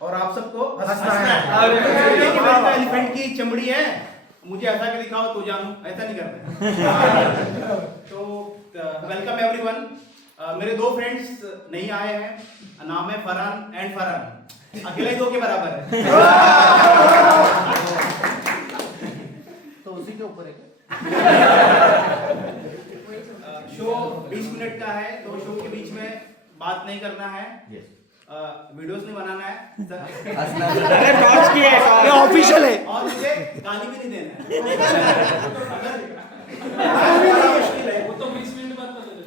और आप सबको हंसना है। एलिफेंट की चमड़ी है, मुझे हंसा के दिखाओ तो जानू, ऐसा नहीं करते। तो वेलकम एवरीवन। मेरे दो फ्रेंड्स नहीं आए हैं, नाम है फरहान एंड फरहान, अकेले ही दो के बराबर है। तो उसी के ऊपर है। शो 20 मिनट का है, तो शो के बीच में बात नहीं करना है, वीडियोस नहीं बनाना है, अरे टॉर्च की है, ये ऑफिशियल है। और मुझे गाली भी नहीं देना है। अगर मुश्किल है वो तो 20 मिनट बाद बता देते।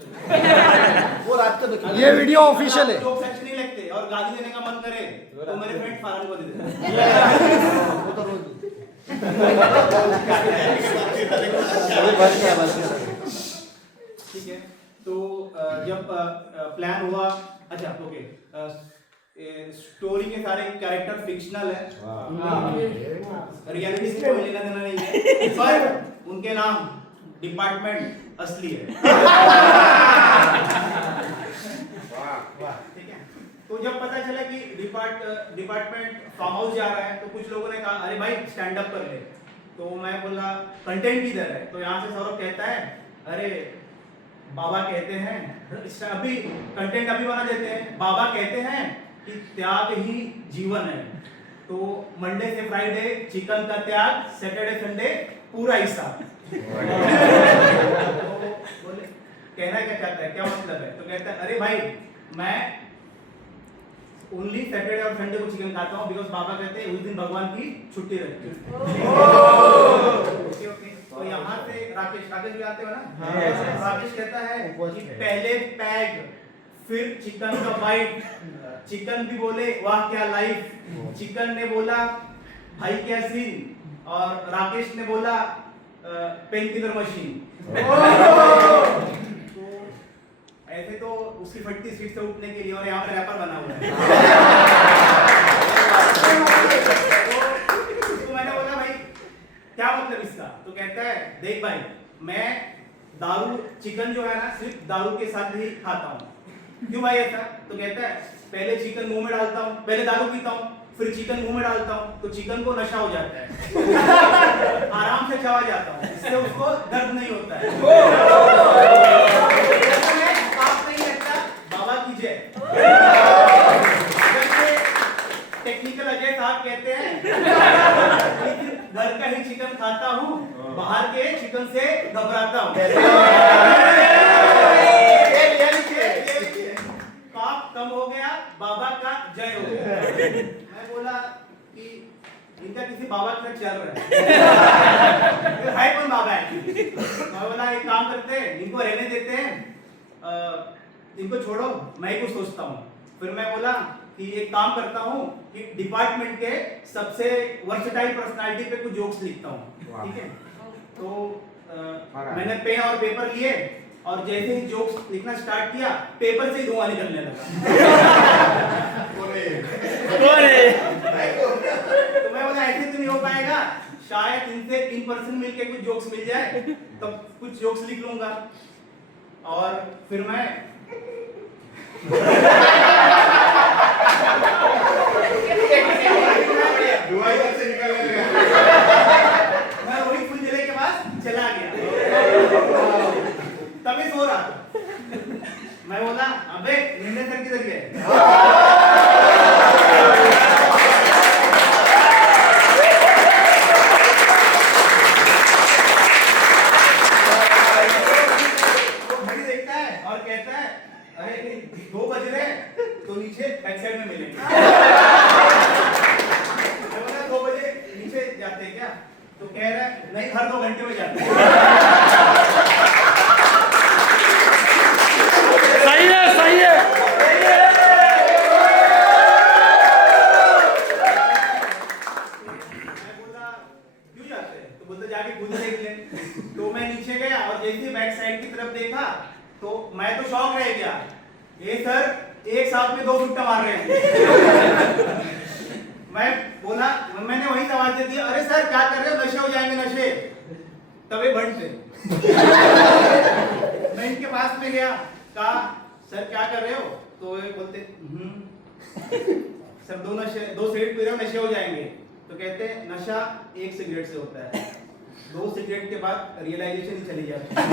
वो रात को ये वीडियो ऑफिशियल है। जोक्स अच्छे नहीं लगते और गाली देने का मन करे तो मेरे फ्रेंड फरहान को दे देना। वो तो रोज ठीक है, तो जब प्लान हुआ, अच्छा ओके, स्टोरी के सारे कैरेक्टर फिक्शनल है, रियलिटी से कोई लेना देना नहीं है, पर उनके नाम डिपार्टमेंट असली है। ठीक है, तो जब पता चला कि डिपार्टमेंट फार्म हाउस जा रहा है, तो कुछ लोगों ने कहा अरे भाई स्टैंड अप कर ले, तो मैं बोला कंटेंट किधर है, तो यहाँ से सौरभ कहता है अरे बाबा कहते हैं, अभी कंटेंट अभी बना देते हैं, बाबा कहते हैं कि त्याग ही जीवन है, तो मंडे से फ्राइडे चिकन का त्याग, सैटरडे संडे पूरा हिस्सा। तो बोले कहना क्या चाहता है, क्या मतलब है, तो कहता है अरे भाई मैं ओनली सैटरडे और संडे को चिकन खाता हूँ, बिकॉज बाबा कहते हैं उस दिन भगवान की छुट्टी रहती है। ओके, तो यहाँ से राकेश भी आते हो ना, राकेश कहता है कि पहले पैग फिर चिकन का बाइट, चिकन भी बोले वाह क्या लाइफ, चिकन ने बोला भाई क्या सीन, और राकेश ने बोला पेन किलर मशीन। तो ऐसे तो उसकी फटती सीट से उठने के लिए, और यहाँ पे रैपर बना हुआ है। तो उसको मैंने बोला भाई क्या मतलब इसका, तो कहता है देख भाई मैं दारू चिकन जो है ना सिर्फ दारू के साथ ही खाता हूँ। क्यों भाई ऐसा, तो कहता है पहले चिकन मुंह में डालता हूँ, पहले दारू पीता हूँ, फिर चिकन मुंह में डालता हूँ, तो चिकन को नशा हो जाता है, आराम से चबा जाता हूँ, इससे उसको दर्द नहीं होता है। पाप नहीं लगता, बाबा की जय। टेक्निकल अजय साहब कहते हैं घर का ही चिकन खाता हूँ, बाहर के चिकन से घबराता हूँ। पाप कम हो गया, बाबा का जय हो गया। मैं बोला कि इनका किसी बाबा के साथ चल रहा है कौन बाबा है। मैं बोला एक काम करते हैं, इनको रहने देते हैं, इनको छोड़ो, मैं ही कुछ सोचता हूँ। फिर मैं बोला कि एक काम करता हूँ कि डिपार्टमेंट के सबसे वर्सेटाइल पर्सनालिटी पे कुछ जोक्स लिखता हूँ, ठीक है। तो मैंने पेन और पेपर लिए, और जैसे ही जोक्स लिखना स्टार्ट किया, पेपर से ही धुआं निकलने लगा। तो मैं बोला ऐसे तो नहीं हो पाएगा, शायद इनसे इन पर्सन मिलके कुछ जोक्स मिल जाए, तब कुछ जोक्स लिख लूंगा। और फिर मैं रोहित फुलझले के पास चला गया, तभी सो रहा था। मैं बोला अबे निर्णय सर किधर गए। घड़ी देखता है और कहता है अरे 2 बज रहे तो नीचे बैक साइड में मिलेंगे। मैं बोला 2 बजे नीचे जाते हैं क्या, तो कह रहा है नहीं हर 2 घंटे में जाते हैं। सही है, सही है। मैं बोला क्यों जाते हैं, तो बोलते जाके खुद देख ले। तो मैं नीचे गया और जैसे ही बैक साइड की तरफ देखा तो मैं तो शॉक रह गया, ये सर एक साथ में 2 सुट्टा मार रहे हैं। मैं बोला, मैंने वही आवाज दे दिया अरे सर क्या कर रहे हो, नशे हो जाएंगे नशे, तवे भंड से। मैं इनके पास में गया, कहा सर क्या कर रहे हो, तो ये बोलते सर दो सिगरेट पी रहे हो नशे हो जाएंगे। तो कहते हैं नशा एक सिगरेट से होता है, 2 सिगरेट के बाद रियलाइजेशन ही चली जाती है।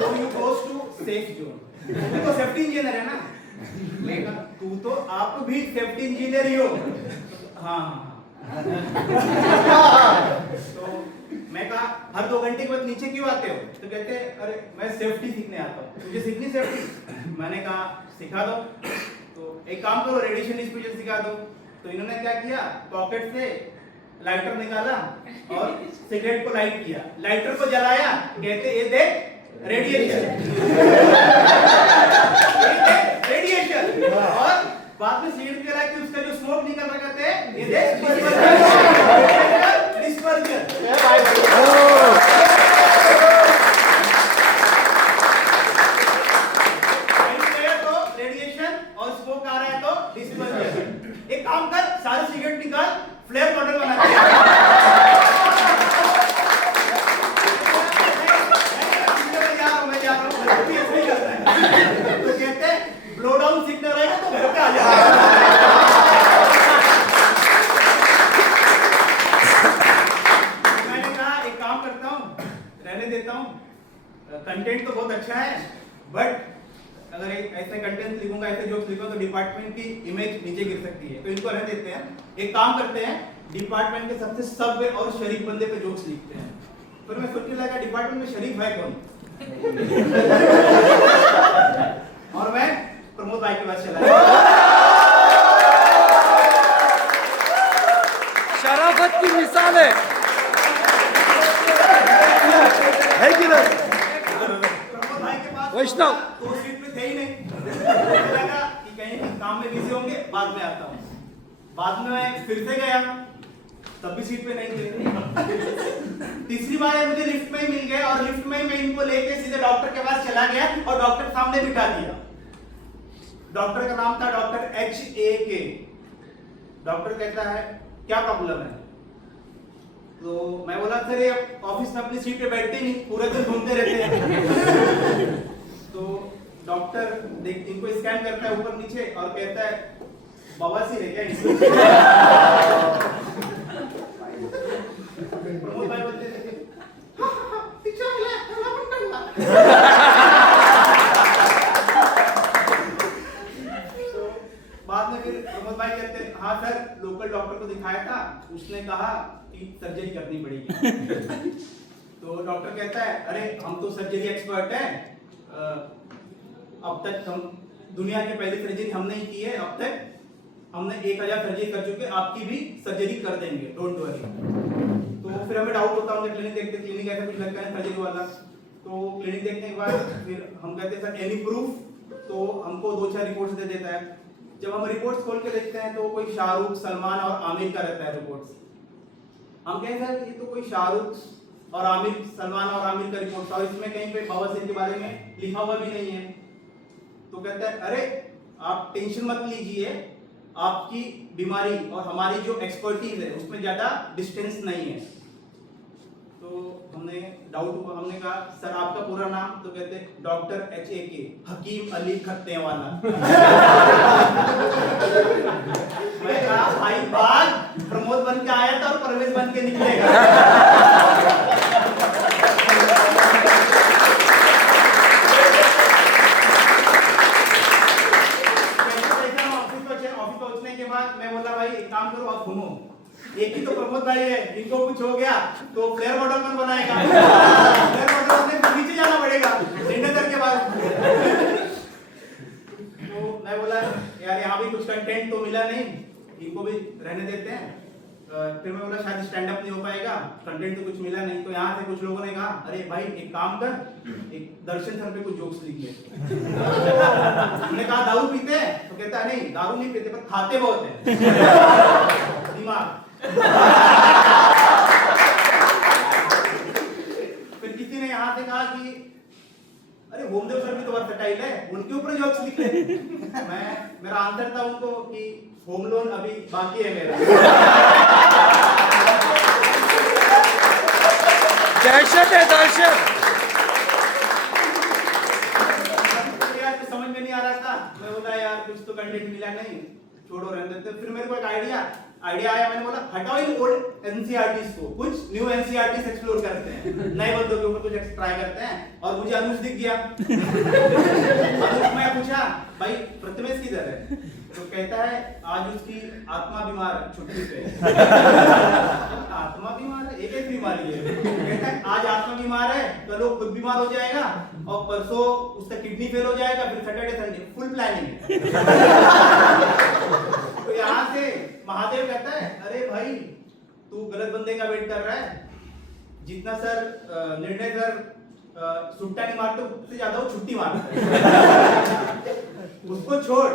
तो you goes to safe zone. तू तो सेफ्टी इंजीनियर है ना? मैं कहा तू तो आप भी सेफ्टी इंजीनियर ही हो। हाँ तो मैं कहा हर 2 घंटे के बाद नीचे क्यों आते हो? तो कहते अरे मैं सेफ्टी सीखने आता हूँ। तुझे सीखनी सेफ्टी? मैंने कहा सिखा दो। तो एक काम करो रेडिएशन डिस्ट्रीब्यूशन सिखा दो। तो इन्होंने क्या किया, पॉकेट से लाइटर निकाला और सिगरेट को लाइट किया, लाइटर को जलाया, कहते ये देख रेडिएशन। रेडिएशन। और बाद में सिगरेट जला के उसका जो स्मोक निकल रहा कहते हैं ये देख डिस्पर्जन। तो रेडिएशन और स्मोक आ रहा है तो डिस्पर्जन। एक काम कर सारे सिगरेट निकाल, फ्लेयर मॉडल बना दे। मैं जा रहा हूं भी ऐसे ही करता है। तो कहते हैं ब्लो डाउन सिग्नल आएगा तो घर पे आ जाएगा। मैंने कहा एक काम करता हूं, रहने देता हूं, कंटेंट तो बहुत अच्छा है बट अगर ऐसे कंटेंट लिखूंगा, ऐसे जोक्स लिखूंगा तो डिपार्टमेंट की इमेज नीचे गिर सकती है। तो इनको रहने देते हैं। एक काम करते हैं डिपार्टमेंट के सबसे सभ्य और शरीफ बंदे पे जोक्स लिखते हैं। फिर मैं सोचने लगा डिपार्टमेंट में शरीफ है कौन? और मैं प्रमोद भाई के पास चला गया। शराफत की मिसाल है कि नहीं? प्रमोद भाई के पास वैष्णव। तो सीट पे थे ही नहीं। मुझे लगा कि कहीं काम में बिजी होंगे, बाद में आता हूँ। बाद में मैं फिर से गया, तब भी सीट पे नहीं थे। तीसरी बार मुझे लिफ्ट में ही मिल गए और लिफ्ट में ही मैं इनको लेके सीधे डॉक्टर के पास चला गया और डॉक्टर सामने बिठा दिया। डॉक्टर का नाम था डॉक्टर HAK। डॉक्टर कहता है क्या प्रॉब्लम है? तो मैं बोला सर ये ऑफिस में अपनी सीट पे बैठते ही नहीं, पूरे दिन घूमते रहते हैं। तो डॉक्टर इनको स्कैन करता है ऊपर नीचे और कहता है बवासीर है क्या इनको? प्रमोद भाई बोलते थे शिक्षा मिला ठंडा पण ठंडा। तो बाद में फिर प्रमोद भाई कहते हाँ सर लोकल डॉक्टर को दिखाया था, उसने कहा कि सर्जरी करनी पड़ेगी। तो डॉक्टर कहता है अरे हम तो सर्जरी एक्सपर्ट हैं, अब तक हम दुनिया की पहली सर्जरी हमने ही की है, अब तक हमने 1000 सर्जरी कर चुके, आपकी भी सर्जरी कर देंगे, डोंट वरी। तो फिर हमें डाउट होता है, क्लिनिक देखते क्लिनिक ऐसा कुछ लगता है सर्जरी वाला। तो क्लिनिक देखने के बाद फिर हम कहते हैं सर एनी प्रूफ? तो हमको 2-4 रिपोर्ट्स दे देता है। जब हम रिपोर्ट्स खोल के देखते हैं तो कोई शाहरुख, सलमान और आमिर का रहता है रिपोर्ट्स। हम कहें सर ये तो कोई शाहरुख और आमिर, सलमान और आमिर का रिपोर्ट और इसमें कहीं पे बवासीर के बारे में लिखा हुआ भी नहीं है। तो कहता है अरे आप टेंशन मत लीजिए, आपकी बीमारी और हमारी जो एक्सपर्टीज है उसमें ज्यादा डिस्टेंस नहीं है। तो हमने डाउट हुआ, हमने कहा सर आपका पूरा नाम? तो कहते डॉक्टर HAK, हकीम अली खत्ते वाला। मैं कहा भाई बाग प्रमोद बन के आया था और परवेज बन के निकलेगा। के बाद मैं बोला भाई एक काम करो आप घूमो, एक ही तो प्रमोद भाई है, इनको कुछ हो गया तो फ्लेयर मॉडल कौन बनाएगा? फ्लेयर मॉडल में नीचे जाना पड़ेगा डिनर के बाद। तो मैं बोला यार यहाँ भी कुछ कंटेंट तो मिला नहीं, इनको भी रहने देते हैं। फिर मैं बोला शायद स्टैंड अप नहीं हो पाएगा, कंटेंट तो कुछ मिला नहीं। तो यहाँ से कुछ लोगों ने कहा अरे भाई एक काम कर, एक दर्शन सर पे कुछ जोक्स लिख ले। हमने कहा दारू पीते हैं? तो कहता है नहीं दारू नहीं पीते पर खाते बहुत हैं। दिमाग। फिर किसी ने यहाँ से कहा कि अरे होमदेव सर भी तो वर्सटाइल है, उनके ऊपर जोक्स लिख ले। मेरा आंसर था उनको कि होम लोन अभी बाकी है मेरा। दहशत है दहशत। यार समझ में नहीं आ रहा था, मैं बोला यार कुछ तो कंटेंट मिला नहीं, छोड़ो रहने देते, फिर मेरे को एक आइडिया आया, मैंने बोला हटाओ इन ओल्ड एनसीईआरटीज को, कुछ न्यू एनसीईआरटीज एक्सप्लोर करते हैं, नए बंदों के ऊपर कुछ ट्राई करते हैं। और मुझे अनुज दिख गया। अनुज, मैं पूछा भाई प्रथमेश किधर है, तो कहता है आज उसकी आत्मा बीमार है, छुट्टी पे। आत्मा बीमार है, एक बीमारी है। कहता है आज आत्मा बीमार है, कल वो खुद बीमार हो जाएगा और परसों उसका किडनी फेल हो जाएगा, फिर सैटरडे संडे फुल प्लानिंग है। तो यहाँ से महादेव कहता है अरे भाई तू गलत बंदे का वेट कर रहा है, जितना सर निर्णय सर सुट्टा नहीं मारते उससे ज्यादा वो छुट्टी मारता है। उसको छोड़,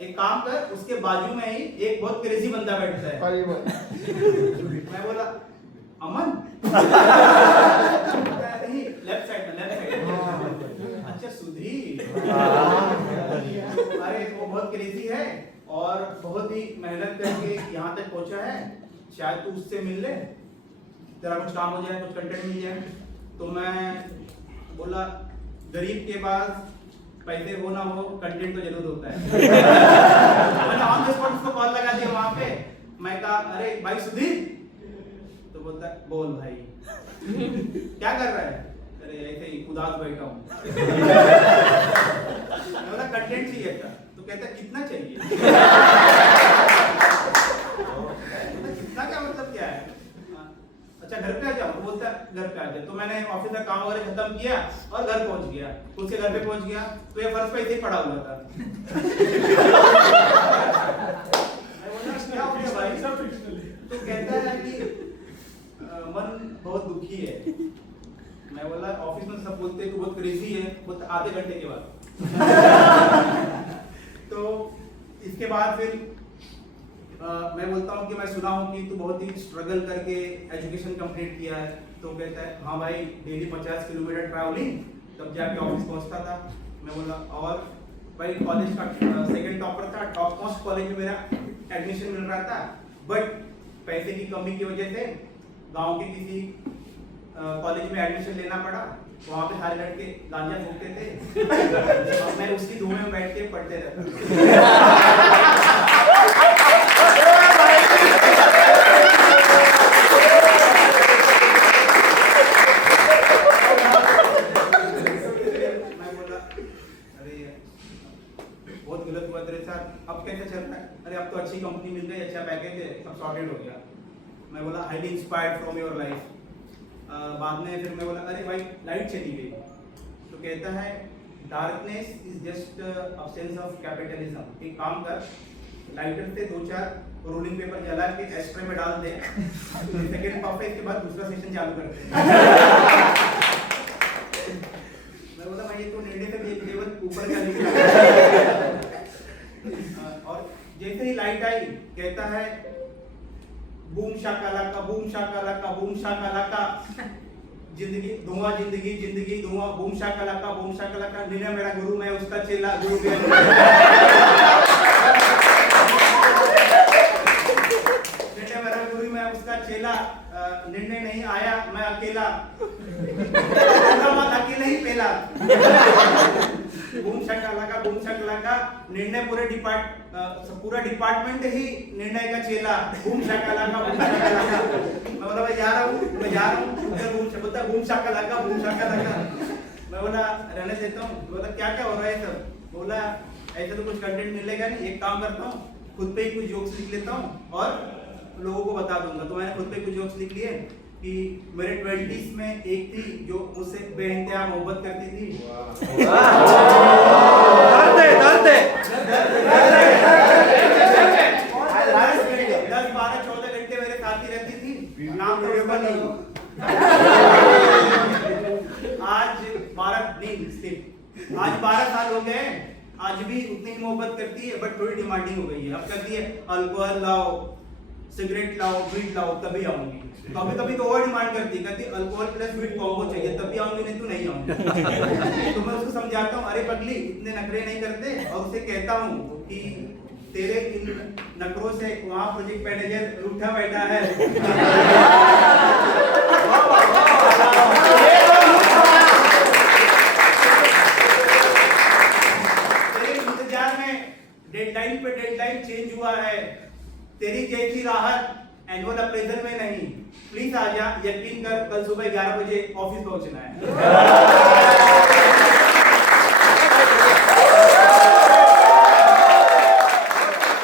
एक काम कर, उसके बाजू में ही एक बहुत क्रेजी बंदा बैठता है। मैं बोला अमन? नहीं, लेफ्ट साइड में। अच्छा सुधीर। अरे वो बहुत क्रेजी है और बहुत ही मेहनत करके यहाँ तक पहुंचा है, शायद तू उससे मिल ले, तेरा कुछ काम हो जाए, कुछ कंटेंट मिल जाए। तो मैं बोला गरीब के पास पैसे हो ना हो, कंटेंट तो जरूर होता है। मैंने ऑन द स्पॉट उसको कॉल लगा दिया वहां पे। मैं कहा अरे भाई सुधीर, तो बोलता है बोल भाई क्या कर रहा है? अरे ऐसे ही उदास बैठा हूँ। मैं बोला कंटेंट चाहिए था, तो कहता है कितना चाहिए? कितना क्या मतलब क्या है? अच्छा घर पे आ जाओ, तो बोलता है घर पे आ जाओ। तो मैंने ऑफिस का काम वगैरह खत्म किया और घर पहुंच गया। उसके घर पे पहुंच गया तो ये फर्श पे ऐसे ही पड़ा हुआ था। मैं बोला क्या हो गया भाई? सब फिक्शनल है। तो कहता है कि मन बहुत दुखी है। मैं बोला ऑफिस में सब बोलते हैं तू बहुत क्रेजी है, बोलते आधे घंटे के बाद। तो इसके बाद फिर मैं बोलता हूँ कि मैं सुना हूँ कि तू बहुत ही स्ट्रगल करके एजुकेशन कंप्लीट किया है। तो कहता है हाँ भाई डेली 50 किलोमीटर ट्रैवलिंग, तब जाके ऑफिस पहुँचता था। मैं बोला और भाई कॉलेज का सेकंड टॉपर था, टॉप मोस्ट कॉलेज में मेरा एडमिशन मिल रहा था, बट पैसे की कमी की वजह से गांव के किसी कॉलेज में एडमिशन लेना पड़ा। वहाँ पे सारे लड़के गांजा फूकते थे और मैं उसकी धुएं में बैठ के पढ़ते रहता। मैं बोला अरे बहुत गलत हुआ तेरे साथ, अब कैसे चल रहा है? अरे अब तो अच्छी कंपनी मिल गई, अच्छा पैकेज है, सब सॉर्टेड हो गया। मैं बोला highly inspired from your life. बाद में फिर मैं बोला अरे भाई लाइट चली गई। तो कहता है darkness is just absence of capitalism. एक काम कर, लाइटर से 2-4 रोलिंग पेपर जला के एस्ट्रे में डाल दे, सेकंड पफ है, इसके बाद दूसरा सेशन चालू करते हैं। मैं बोला भाई ये तो निर्णय से भी एक लेवल ऊपर का निकला। और जैसे ही लाइट आई कहता है boom Shakalaka, boom Shakalaka, boom Shakalaka, जिंदगी धुआं, जिंदगी जिंदगी धुआं, बूम शाकालाका, बूम शाकालाका। निर्णय मेरा गुरु, मैं उसका चेला, गुरु निर्णय मेरा गुरु, मैं उसका चेला। निर्णय नहीं आया, मैं अकेला, अकेले ही पेला। Boom Shakalaka, boom Shakalaka. निर्णय पूरा डिपार्टमेंट ही निर्णय का चेला। Boom Shakalaka, boom Shakalaka. मैं बोला भाई जा रहा हूँ, मैं जा रहा हूँ। बोलता बूम शाकालाका, बूम शाकालाका। मैं बोला रहने देता हूँ। बोला क्या क्या हो रहा है सब? बोला ऐसे तो कुछ कंटेंट मिलेगा नहीं, एक काम करता हूँ खुद पे ही कुछ जोक्स लिख लेता हूँ और लोगों को बता दूंगा। तो मैंने खुद पे कुछ जोक्स लिख लिए कि मेरे 20s में एक थी जो मुझसे बेइंतहा मोहब्बत करती थी। 10-12-14 घंटे मेरे साथ ही रहती थी, नाम तो उसका नहीं। आज 12 साल हो गए, आज भी उतनी मोहब्बत करती है, बट थोड़ी डिमांडिंग हो गई है। अब कहती है अल्कोहल लाओ, सिगरेट लाओ, वीड लाओ, तभी आऊंगी। कभी कभी तो और डिमांड करती है, कहती अल्कोहल प्लस वीड कॉम्बो चाहिए, तभी आऊंगी, नहीं तो नहीं आऊंगी। तो मैं उसको समझाता हूँ अरे पगली इतने नखरे नहीं करते, और उसे कहता हूँ कि तेरे इन नखरों से वहाँ प्रोजेक्ट मैनेजर रूठा बैठा है। तेरे इंतजार में डेडलाइन पे डेडलाइन चेंज हुआ है, तेरी जैसी राहत एनुअल अप्रेजल में नहीं, प्लीज आ जा, यकीन कर कल सुबह 11 बजे ऑफिस पहुंचना है।